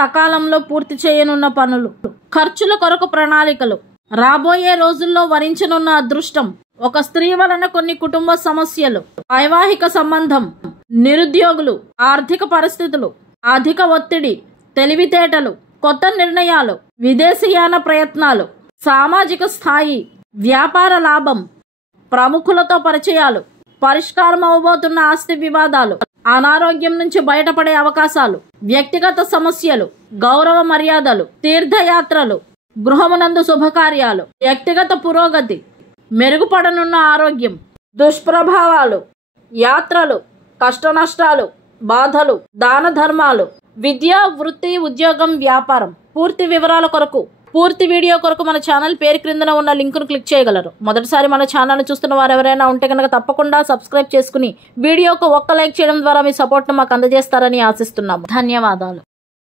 సకాలంలో పూర్తి చేయనున్న పనులు, ఖర్చుల కొరకు ప్రణాళికలు, రాబోయే రోజుల్లో వరించనున్న అదృష్టం, ఒక స్త్రీ వలన కొన్ని కుటుంబ సమస్యలు, వైవాహిక సంబంధం, నిరుద్యోగులు, ఆర్థిక పరిస్థితులు, అధిక ఒత్తిడి, తెలివితేటలు, కొత్త నిర్ణయాలు, విదేశీయాన ప్రయత్నాలు, సామాజిక స్థాయి, వ్యాపార లాభం, ప్రముఖులతో పరిచయాలు, పరిష్కారం అవబోతున్న ఆస్తి వివాదాలు, అనారోగ్యం నుంచి బయటపడే అవకాశాలు, వ్యక్తిగత సమస్యలు, గౌరవ మర్యాదలు, తీర్థయాత్రలు, గృహమునందు శుభకార్యాలు, వ్యక్తిగత పురోగతి, మెరుగుపడనున్న ఆరోగ్యం, దుష్ప్రభావాలు, యాత్రలు, కష్టనష్టాలు, బాధలు, దాన ధర్మాలు, విద్య, వృత్తి, ఉద్యోగం, వ్యాపారం. పూర్తి వివరాల కొరకు, పూర్తి వీడియో కొరకు మన ఛానల్ పేరు క్రిందన ఉన్న లింకును క్లిక్ చేయగలరు. మొదటిసారి మన ఛానల్ చూస్తున్న వారు ఎవరైనా ఉంటే కనుక తప్పకుండా సబ్స్క్రైబ్ చేసుకుని వీడియోకు ఒక్క లైక్ చేయడం ద్వారా మీ సపోర్ట్ను మాకు అందజేస్తారని ఆశిస్తున్నాము. ధన్యవాదాలు.